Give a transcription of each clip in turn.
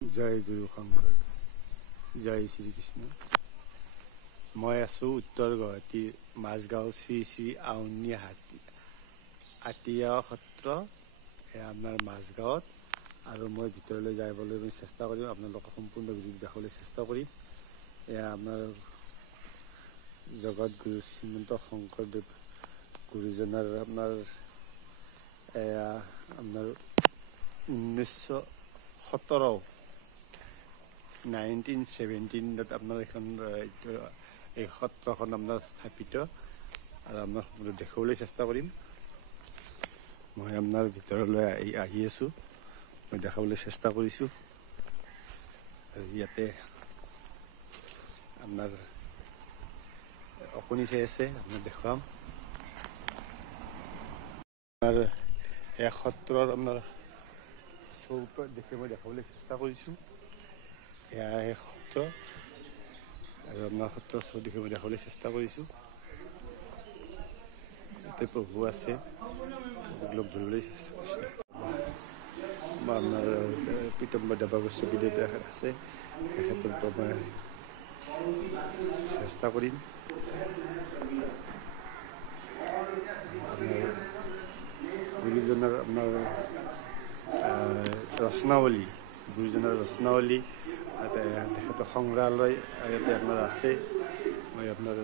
জয় গুৰু শংকৰ, জয় শ্ৰীকৃষ্ণ। মই আছোঁ উত্তৰ গুৱাহাটীৰ মাজগাঁও শ্ৰী শ্ৰী আউনী আটীয়া সত্ৰ, আপোনাৰ মাজগাঁৱত। আৰু মই ভিতৰলৈ যাবলৈ চেষ্টা কৰিম, আপোনালোকক সম্পূৰ্ণ ভিডিঅ' দেখাবলৈ চেষ্টা কৰিম। এয়া আপোনাৰ জগত গুৰু শ্ৰীমন্ত শংকৰদেৱ গুৰুজনাৰ আপোনাৰ এয়া আপোনাৰ 1917 আপোনাৰ এই সত্ৰখন আপোনাৰ স্থাপিত, আৰু আপোনাক দেখুৱাবলৈ চেষ্টা কৰিম। মই আপোনাৰ ভিতৰলৈ আহি আছোঁ, মই দেখাবলৈ চেষ্টা কৰিছোঁ। ইয়াতে আপোনাৰ অকণি চাই আছে, আপোনাক দেখুৱাম। আপোনাৰ এই সত্ৰৰ আপোনাৰ চৌপাশ দেখি মই দেখাবলৈ চেষ্টা কৰিছোঁ। এয়া এক সত্ৰ, আৰু আপোনাৰ সত্ৰৰ চৌদিশে মই দেখাবলৈ চেষ্টা কৰিছোঁ। ইয়াতে প্ৰভু আছে, লগ ধৰিবলৈ চেষ্টা কৰিছোঁ। আপোনাৰ পীতাম্বৰ দেৱা গোস্বামীদেৱ আছে, তেখেতৰ মই চেষ্টা কৰিম। গুৰুজনাৰ আপোনাৰ ৰচনাৱলী, তেখেতৰ সংগ্ৰহালয় ইয়াতে আপোনাৰ আছে। মই আপোনাৰ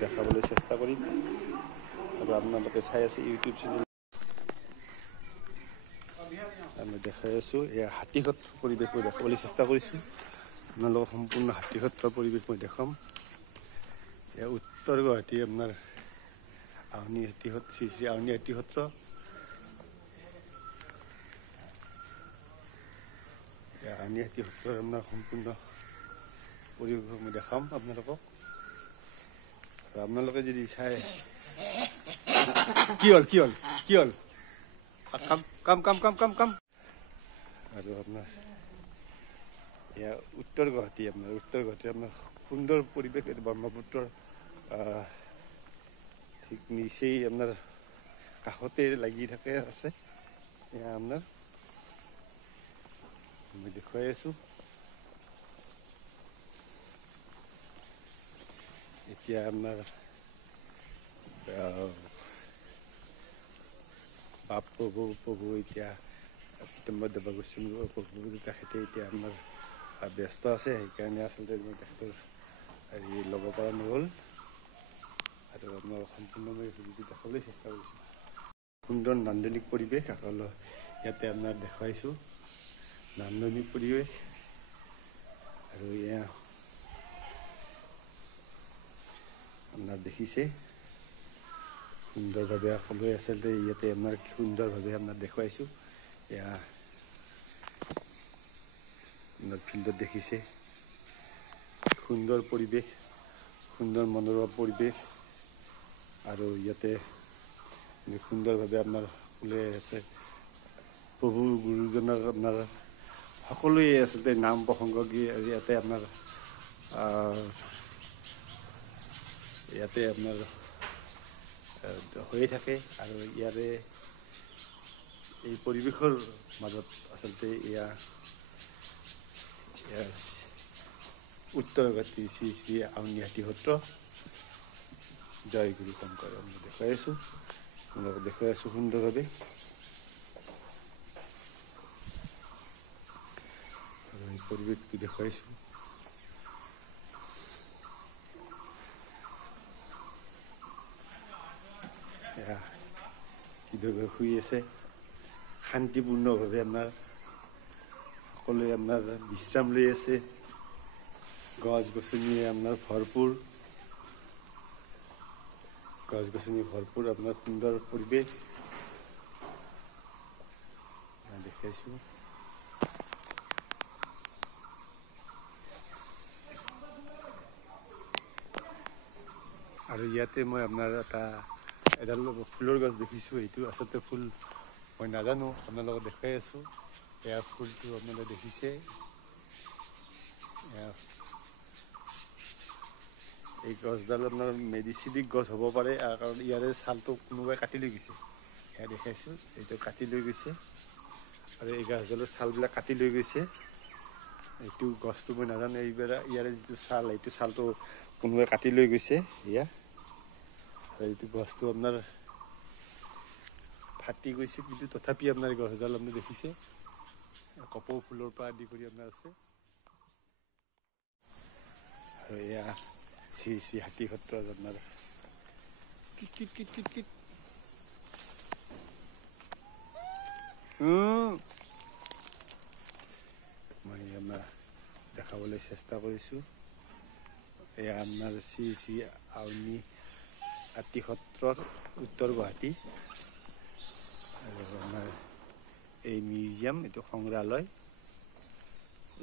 দেখাবলৈ চেষ্টা কৰিম, আৰু আপোনালোকে চাই আছে ইউটিউব চেনেল। আমি দেখাই আছোঁ, এয়া হাতী সত্ৰৰ পৰিৱেশ মই দেখাবলৈ চেষ্টা কৰিছোঁ। আপোনালোকক সম্পূৰ্ণ হাতী সত্ৰৰ পৰিৱেশ মই দেখাম। এয়া উত্তৰ গুৱাহাটী আপোনাৰ আউনী আটী সত্ৰ, শ্ৰী শ্ৰী আউনী আটী সত্ৰ। আউনী আটী সত্ৰৰ আপোনাৰ সম্পূৰ্ণ পৰিৱেশ মই দেখাম আপোনালোকক। আৰু আপোনালোকে যদি চাই, কি হ'ল কাম। আৰু আপোনাৰ এয়া উত্তৰ গুৱাহাটীৰ আপোনাৰ সুন্দৰ পৰিৱেশ। ব্ৰহ্মপুত্ৰৰ ঠিক নিচেই আপোনাৰ কাষতে লাগি আছে। এয়া আপোনাৰ মই দেখুৱাই আছোঁ। এতিয়া আপোনাৰ প্ৰভু এতিয়া পীতাম্বৰ দেৱা গোস্বামী প্ৰভু তেখেতে এতিয়া আপোনাৰ ব্যস্ত আছে, সেইকাৰণে আচলতে মই তেখেতৰ ল'ব পৰা নহ'ল। আৰু আপোনাৰ সম্পূৰ্ণ মই দেখাবলৈ চেষ্টা কৰিছোঁ। সুন্দৰ নান্দনিক পৰিৱেশ ইয়াতে আপোনাৰ দেখুৱাইছোঁ, নান্দনিক পৰিৱেশ। আৰু এয়া আপোনাৰ দেখিছে সুন্দৰভাৱে সকলোৱে আচলতে ইয়াতে আপোনাৰ সুন্দৰভাৱে আপোনাক দেখুৱাইছোঁ। এয়া আপোনাৰ ফিল্ডত দেখিছে সুন্দৰ পৰিৱেশ, সুন্দৰ মনোৰম পৰিৱেশ। আৰু ইয়াতে সুন্দৰভাৱে আপোনাৰ সকলোৱে আছে। প্ৰভু গুৰুজনাৰ আপোনাৰ সকলোৱে আচলতে নাম প্ৰসংগ ইয়াতে আপোনাৰ হৈয়ে থাকে। আৰু ইয়াৰে এই পৰিৱেশৰ মাজত আচলতে এয়া উত্তৰ গুৱাহাটী শ্ৰী শ্ৰী আউনী আটী সত্ৰ। জয় গুৰু শংকৰ, আমি দেখুৱাই আছোঁ, আপোনালোকক দেখুৱাই আছোঁ সুন্দৰভাৱে। আৰু এই পৰিৱেশটো দেখুৱাইছোঁ। এয়া কিদৰে শুই আছে শান্তিপূৰ্ণভাৱে, আপোনাৰ সকলোৱে আপোনাৰ বিশ্ৰাম লৈ আছে। গছ গছনিয়ে আপোনাৰ ভৰপূৰ, আপোনাৰ সুন্দৰ পৰিৱেশ দেখাইছোঁ। আৰু ইয়াতে মই আপোনাৰ এডাল ফুলৰ গছ দেখিছোঁ। এইটো আচলতে ফুল মই নাজানো, আপোনালোকক দেখুৱাই আছোঁ। এয়া ফুলটো আপোনালোকে দেখিছে। এই গছডাল আপোনাৰ মেডিচিনিক গছ হ'ব পাৰে, কাৰণ ইয়াৰে ছালটো কোনোবাই কাটি লৈ গৈছে। এয়া দেখাইছোঁ, এইটো কাটি লৈ গৈছে। আৰু এই গাছডালৰ ছালবিলাক কাটি লৈ গৈছে। এইটো গছটো মই নাজানো, এইবাৰ ইয়াৰে যিটো ছাল এইটো ছালটো কোনোবাই কাটি লৈ গৈছে এয়া। আৰু এইটো গছটো আপোনাৰ ফাটি গৈছে, কিন্তু তথাপি আপোনাৰ গছডাল আপুনি দেখিছে কপৌ ফুলৰ পৰা আদি কৰি আপোনাৰ আছে। আৰু এয়া শ্ৰী শ্ৰী হাতী সত্ৰ আপোনাৰ kit kit kit kit kit. মই আপোনাৰ দেখাবলৈ চেষ্টা কৰিছোঁ। এয়া আপোনাৰ শ্ৰী শ্ৰী আউনী হাতী সত্ৰৰ উত্তৰ গুৱাহাটী। আৰু আমাৰ এই মিউজিয়াম, এইটো সংগ্ৰহালয়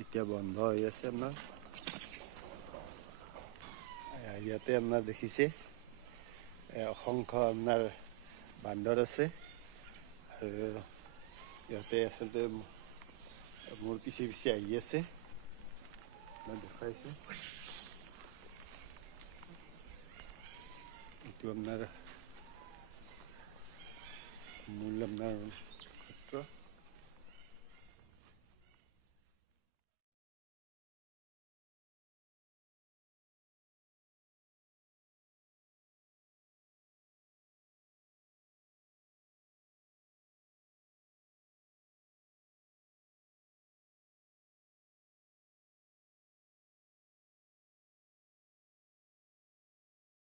এতিয়া বন্ধ হৈ আছে আপোনাৰ। ইয়াতে আপোনাৰ দেখিছে অসংখ্য আপোনাৰ বান্দৰ আছে। আৰু ইয়াতে আচলতে মোৰ পিছে পিছে আহি আছে, মই দেখুৱাইছোঁ। এইটো আপোনাৰ মূল আপোনাৰ সত্ৰ।